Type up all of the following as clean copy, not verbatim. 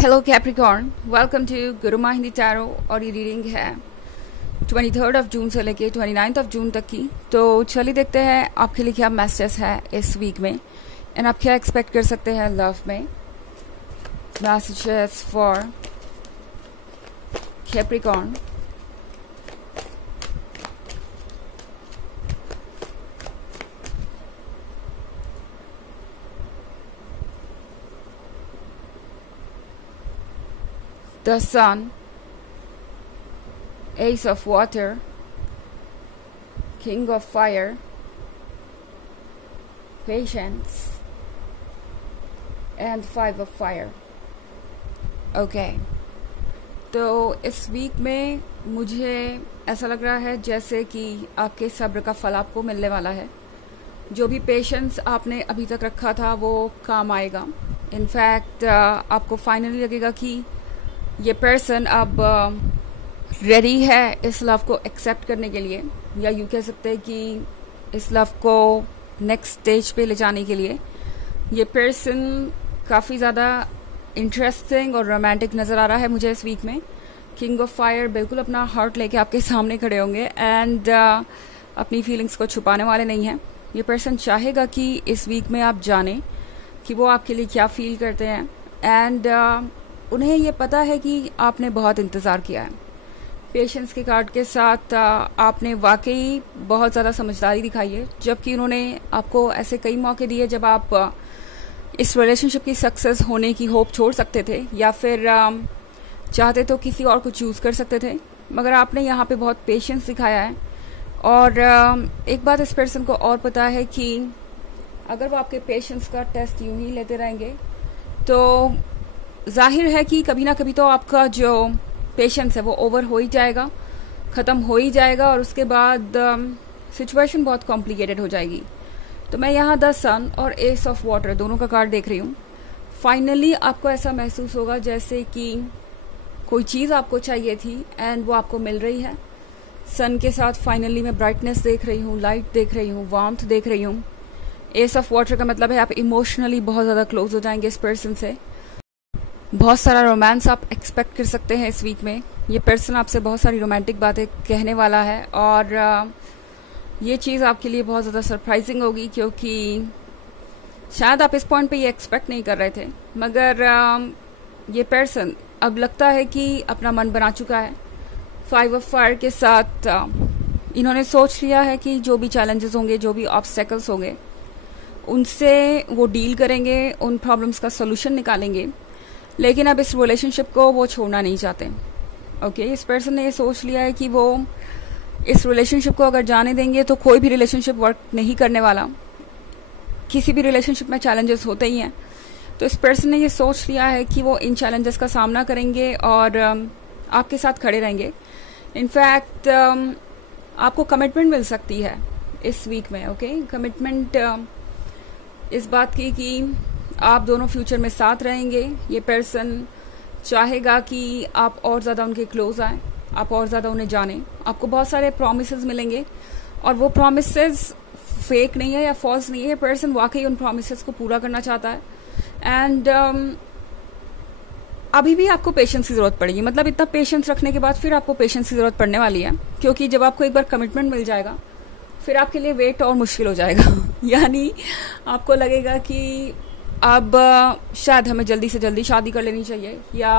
Hello Capricorn, welcome to Guruma Hindi tarot. और ये reading है 23 जून से लेके 29 जून तक की। तो चलिए देखते हैं आपके लिए क्या मैसेज है इस वीक में एंड आप क्या एक्सपेक्ट कर सकते हैं लव में। Messages for Capricorn. The Sun, Ace of Water, King of Fire, Patience, and Five of Fire. Okay. तो इस वीक में मुझे ऐसा लग रहा है जैसे कि आपके सब्र का फल आपको मिलने वाला है। जो भी पेशेंस आपने अभी तक रखा था वो काम आएगा। इनफैक्ट आपको फाइनली लगेगा कि ये पर्सन अब रेडी है इस लव को एक्सेप्ट करने के लिए, या यूँ कह सकते हैं कि इस लव को नेक्स्ट स्टेज पे ले जाने के लिए। ये पर्सन काफ़ी ज़्यादा इंटरेस्टिंग और रोमांटिक नज़र आ रहा है मुझे इस वीक में। किंग ऑफ फायर बिल्कुल अपना हार्ट लेके आपके सामने खड़े होंगे एंड अपनी फीलिंग्स को छुपाने वाले नहीं हैं। ये पर्सन चाहेगा कि इस वीक में आप जानें कि वो आपके लिए क्या फील करते हैं एंड उन्हें ये पता है कि आपने बहुत इंतज़ार किया है। पेशेंस के कार्ड के साथ आपने वाकई बहुत ज़्यादा समझदारी दिखाई है, जबकि उन्होंने आपको ऐसे कई मौके दिए जब आप इस रिलेशनशिप की सक्सेस होने की होप छोड़ सकते थे या फिर चाहते तो किसी और को चूज़ कर सकते थे, मगर आपने यहाँ पे बहुत पेशेंस दिखाया है। और एक बात इस पर्सन को और पता है कि अगर वो आपके पेशेंस का टेस्ट यूं ही लेते रहेंगे तो जाहिर है कि कभी ना कभी तो आपका जो पेशेंस है वो ओवर हो ही जाएगा, ख़त्म हो ही जाएगा और उसके बाद सिचुएशन बहुत कॉम्प्लिकेटेड हो जाएगी। तो मैं यहाँ द सन और एस ऑफ वाटर दोनों का कार्ड देख रही हूँ। फाइनली आपको ऐसा महसूस होगा जैसे कि कोई चीज़ आपको चाहिए थी एंड वो आपको मिल रही है। सन के साथ फाइनली मैं ब्राइटनेस देख रही हूँ, लाइट देख रही हूँ, वार्मथ देख रही हूँ। एस ऑफ वाटर का मतलब है आप इमोशनली बहुत ज़्यादा क्लोज हो जाएंगे इस पर्सन से। बहुत सारा रोमांस आप एक्सपेक्ट कर सकते हैं इस वीक में। ये पर्सन आपसे बहुत सारी रोमांटिक बातें कहने वाला है और ये चीज़ आपके लिए बहुत ज़्यादा सरप्राइजिंग होगी, क्योंकि शायद आप इस पॉइंट पे ये एक्सपेक्ट नहीं कर रहे थे, मगर ये पर्सन अब लगता है कि अपना मन बना चुका है। फाइव ऑफ फायर के साथ इन्होंने सोच लिया है कि जो भी चैलेंजेस होंगे, जो भी ऑब्स्टेकल्स होंगे, उनसे वो डील करेंगे, उन प्रॉब्लम्स का सोल्यूशन निकालेंगे, लेकिन अब इस रिलेशनशिप को वो छोड़ना नहीं चाहते। ओके, इस पर्सन ने ये सोच लिया है कि वो इस रिलेशनशिप को अगर जाने देंगे तो कोई भी रिलेशनशिप वर्क नहीं करने वाला। किसी भी रिलेशनशिप में चैलेंजेस होते ही हैं, तो इस पर्सन ने ये सोच लिया है कि वो इन चैलेंजेस का सामना करेंगे और आपके साथ खड़े रहेंगे। इनफैक्ट आपको कमिटमेंट मिल सकती है इस वीक में। ओके, कमिटमेंट इस बात की कि आप दोनों फ्यूचर में साथ रहेंगे। ये पर्सन चाहेगा कि आप और ज़्यादा उनके क्लोज आएँ, आप और ज़्यादा उन्हें जानें। आपको बहुत सारे प्रॉमिसेस मिलेंगे और वो प्रॉमिसेस फेक नहीं है या फॉल्स नहीं है। ये पर्सन वाकई उन प्रॉमिसेस को पूरा करना चाहता है एंड अभी भी आपको पेशेंस की ज़रूरत पड़ेगी। मतलब इतना पेशेंस रखने के बाद फिर आपको पेशेंस की ज़रूरत पड़ने वाली है, क्योंकि जब आपको एक बार कमिटमेंट मिल जाएगा फिर आपके लिए वेट और मुश्किल हो जाएगा। यानी आपको लगेगा कि अब शायद हमें जल्दी से जल्दी शादी कर लेनी चाहिए या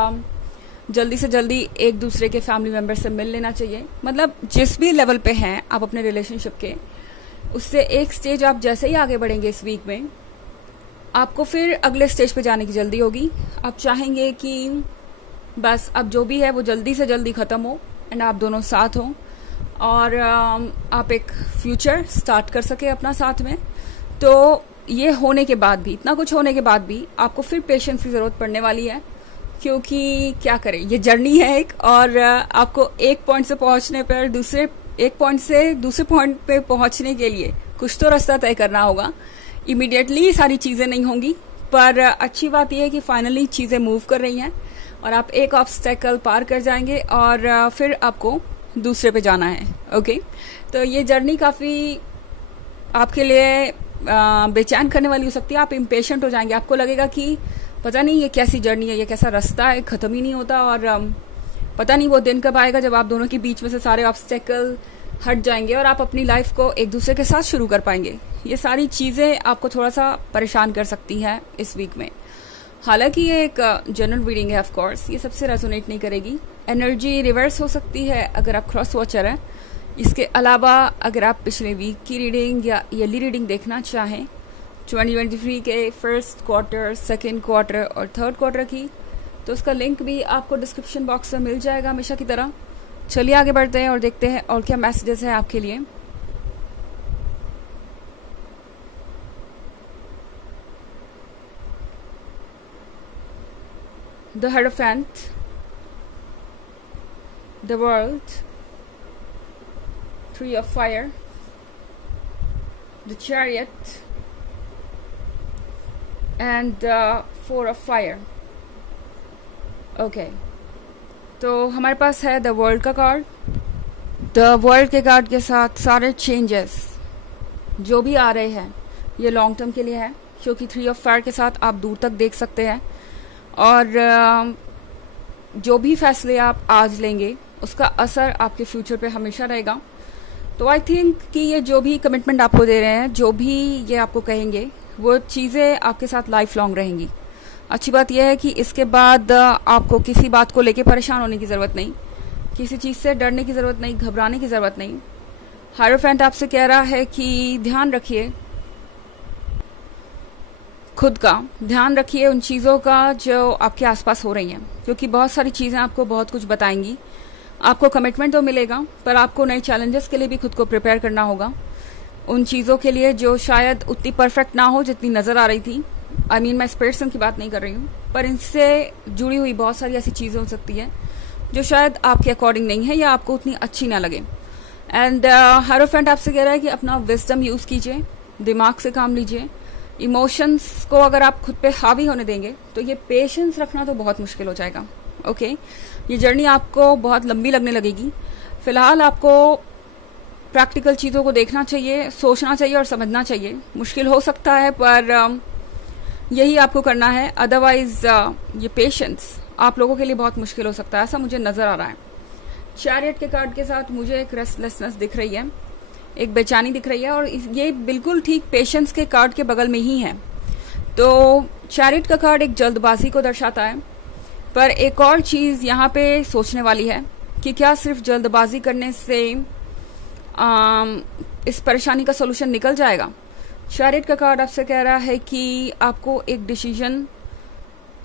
जल्दी से जल्दी एक दूसरे के फैमिली मेम्बर से मिल लेना चाहिए। मतलब जिस भी लेवल पे हैं आप अपने रिलेशनशिप के, उससे एक स्टेज आप जैसे ही आगे बढ़ेंगे इस वीक में, आपको फिर अगले स्टेज पे जाने की जल्दी होगी। आप चाहेंगे कि बस अब जो भी है वो जल्दी से जल्दी ख़त्म हो एंड आप दोनों साथ हों और आप एक फ्यूचर स्टार्ट कर सके अपना साथ में। तो ये होने के बाद भी, इतना कुछ होने के बाद भी आपको फिर पेशेंस की ज़रूरत पड़ने वाली है, क्योंकि क्या करें, ये जर्नी है एक, और आपको एक पॉइंट से पहुंचने पर एक पॉइंट से दूसरे पॉइंट पे पहुंचने के लिए कुछ तो रास्ता तय करना होगा। इमीडिएटली सारी चीज़ें नहीं होंगी, पर अच्छी बात यह है कि फाइनली चीज़ें मूव कर रही हैं और आप एक ऑब्स्टेकल पार कर जाएंगे और फिर आपको दूसरे पे जाना है। ओके, तो ये जर्नी काफ़ी आपके लिए बेचैन करने वाली हो सकती है। आप इम्पेशेंट हो जाएंगे, आपको लगेगा कि पता नहीं ये कैसी जर्नी है, ये कैसा रास्ता है, ख़त्म ही नहीं होता। और पता नहीं वो दिन कब आएगा जब आप दोनों के बीच में से सारे ऑब्स्टेकल हट जाएंगे और आप अपनी लाइफ को एक दूसरे के साथ शुरू कर पाएंगे। ये सारी चीज़ें आपको थोड़ा सा परेशान कर सकती हैं इस वीक में। हालांकि ये एक जनरल रीडिंग है, ऑफ कोर्स ये सबसे रेजोनेट नहीं करेगी। एनर्जी रिवर्स हो सकती है अगर आप क्रॉस वॉचर हैं। इसके अलावा अगर आप पिछले वीक की रीडिंग या ईयरली रीडिंग देखना चाहें 2023 के फर्स्ट क्वार्टर, सेकेंड क्वार्टर और थर्ड क्वार्टर की, तो उसका लिंक भी आपको डिस्क्रिप्शन बॉक्स में मिल जाएगा हमेशा की तरह। चलिए आगे बढ़ते हैं और देखते हैं और क्या मैसेजेस हैं आपके लिए। The Hierophant, the World, Three of Fire, the Chariot and the Four of Fire. Okay तो हमारे पास है द वर्ल्ड का कार्ड। द वर्ल्ड के कार्ड के साथ सारे चेंजेस जो भी आ रहे हैं ये लॉन्ग टर्म के लिए है, क्योंकि 3 ऑफ फायर के साथ आप दूर तक देख सकते हैं और जो भी फैसले आप आज लेंगे उसका असर आपके फ्यूचर पे हमेशा रहेगा। तो आई थिंक कि ये जो भी कमिटमेंट आपको दे रहे हैं, जो भी ये आपको कहेंगे, वो चीज़ें आपके साथ लाइफ लॉन्ग रहेंगी। अच्छी बात यह है कि इसके बाद आपको किसी बात को लेके परेशान होने की ज़रूरत नहीं, किसी चीज़ से डरने की ज़रूरत नहीं, घबराने की ज़रूरत नहीं। हायरोफेंट आपसे कह रहा है कि ध्यान रखिए खुद का, ध्यान रखिए उन चीज़ों का जो आपके आसपास हो रही हैं, क्योंकि बहुत सारी चीज़ें आपको बहुत कुछ बताएंगी। आपको कमिटमेंट तो मिलेगा, पर आपको नए चैलेंजेस के लिए भी खुद को प्रिपेयर करना होगा, उन चीज़ों के लिए जो शायद उतनी परफेक्ट ना हो जितनी नज़र आ रही थी। आई मीन मैं इस पर्सन की बात नहीं कर रही हूँ, पर इनसे जुड़ी हुई बहुत सारी ऐसी चीज़ें हो सकती है जो शायद आपके अकॉर्डिंग नहीं है या आपको उतनी अच्छी ना लगे। एंड हायरोफेंट आपसे कह रहा है कि अपना विजडम यूज़ कीजिए, दिमाग से काम लीजिए। इमोशंस को अगर आप खुद पे हावी होने देंगे तो ये पेशेंस रखना तो बहुत मुश्किल हो जाएगा। ओके ये जर्नी आपको बहुत लंबी लगने लगेगी। फिलहाल आपको प्रैक्टिकल चीज़ों को देखना चाहिए, सोचना चाहिए और समझना चाहिए। मुश्किल हो सकता है पर यही आपको करना है, अदरवाइज ये पेशेंस आप लोगों के लिए बहुत मुश्किल हो सकता है, ऐसा मुझे नज़र आ रहा है। चैरियट के कार्ड के साथ मुझे एक रेस्टलेसनेस दिख रही है, एक बेचैनी दिख रही है और ये बिल्कुल ठीक पेशेंस के कार्ड के बगल में ही है। तो चैरियट का कार्ड एक जल्दबाजी को दर्शाता है, पर एक और चीज़ यहाँ पे सोचने वाली है कि क्या सिर्फ जल्दबाजी करने से इस परेशानी का सोल्यूशन निकल जाएगा। चैरियट का कार्ड आपसे कह रहा है कि आपको एक डिसीजन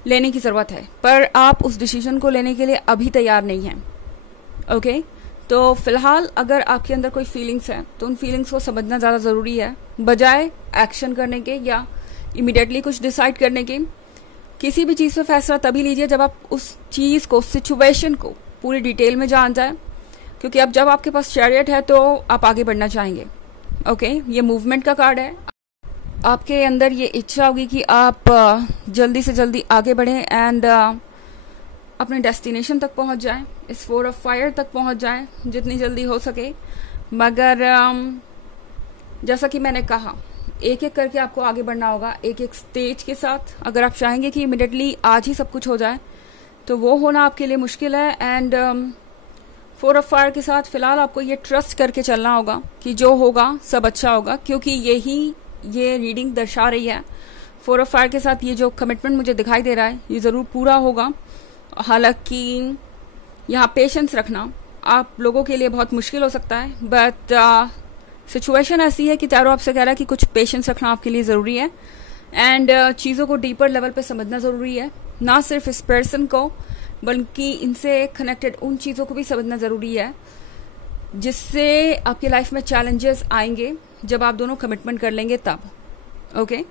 लेने की ज़रूरत है, पर आप उस डिसीजन को लेने के लिए अभी तैयार नहीं हैं। ओके तो फिलहाल अगर आपके अंदर कोई फीलिंग्स हैं तो उन फीलिंग्स को समझना ज़्यादा ज़रूरी है, बजाय एक्शन करने के या इमिडिएटली कुछ डिसाइड करने के। किसी भी चीज़ पे फैसला तभी लीजिए जब आप उस चीज़ को, सिचुएशन को पूरी डिटेल में जान जाए, क्योंकि अब जब आपके पास चैरियट है तो आप आगे बढ़ना चाहेंगे। ओके ये मूवमेंट का कार्ड है। आपके अंदर ये इच्छा होगी कि आप जल्दी से जल्दी आगे बढ़ें एंड अपने डेस्टिनेशन तक पहुंच जाएं, इस 4 ऑफ फायर तक पहुंच जाएं जितनी जल्दी हो सके। मगर जैसा कि मैंने कहा, एक एक करके आपको आगे बढ़ना होगा, एक एक स्टेज के साथ। अगर आप चाहेंगे कि इमिडिएटली आज ही सब कुछ हो जाए तो वो होना आपके लिए मुश्किल है। एंड 4 ऑफ फायर के साथ फिलहाल आपको ये ट्रस्ट करके चलना होगा कि जो होगा सब अच्छा होगा, क्योंकि यही ये रीडिंग दर्शा रही है। 4 ऑफ फायर के साथ ये जो कमिटमेंट मुझे दिखाई दे रहा है ये ज़रूर पूरा होगा। हालांकि यहाँ पेशेंस रखना आप लोगों के लिए बहुत मुश्किल हो सकता है, बट सिचुएशन ऐसी है कि चारों आपसे कह रहा है कि कुछ पेशेंस रखना आपके लिए ज़रूरी है एंड चीज़ों को डीपर लेवल पे समझना ज़रूरी है। ना सिर्फ इस पर्सन को बल्कि इनसे कनेक्टेड उन चीज़ों को भी समझना ज़रूरी है जिससे आपकी लाइफ में चैलेंजेस आएंगे जब आप दोनों कमिटमेंट कर लेंगे तब। ओके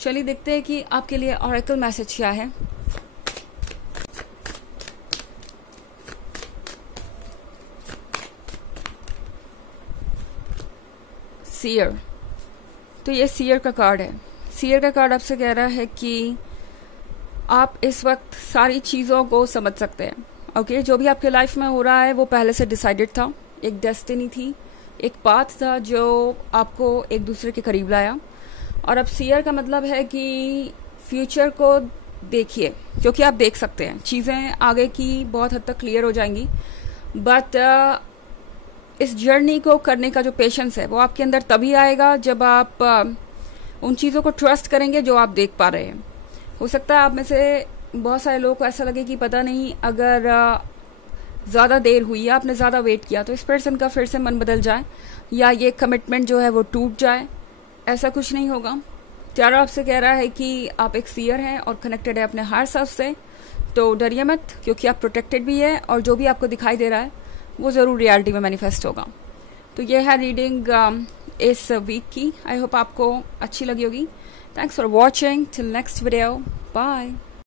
चलिए देखते हैं कि आपके लिए ऑरेकल मैसेज क्या है। सीयर, तो ये सीयर का कार्ड है। सीयर का कार्ड आपसे कह रहा है कि आप इस वक्त सारी चीज़ों को समझ सकते हैं। ओके जो भी आपके लाइफ में हो रहा है वो पहले से डिसाइडेड था, एक डेस्टिनी थी, एक पाथ था जो आपको एक दूसरे के करीब लाया। और अब सीयर का मतलब है कि फ्यूचर को देखिए, क्योंकि आप देख सकते हैं चीज़ें आगे की बहुत हद तक क्लियर हो जाएंगी। बट इस जर्नी को करने का जो पेशेंस है वो आपके अंदर तभी आएगा जब आप उन चीज़ों को ट्रस्ट करेंगे जो आप देख पा रहे हैं। हो सकता है आप में से बहुत सारे लोगों को ऐसा लगे कि पता नहीं, अगर ज़्यादा देर हुई या आपने ज़्यादा वेट किया तो इस पर्सन का फिर से मन बदल जाए या ये कमिटमेंट जो है वो टूट जाए। ऐसा कुछ नहीं होगा। चारों आपसे कह रहा है कि आप एक सीयर हैं और कनेक्टेड है अपने हायर सेल्फ से, तो डरिए मत, क्योंकि आप प्रोटेक्टेड भी है और जो भी आपको दिखाई दे रहा है वो ज़रूर रियलिटी में मैनिफेस्ट होगा। तो ये है रीडिंग इस वीक की। आई होप आपको अच्छी लगी होगी। Thanks for watching. Till next video, bye.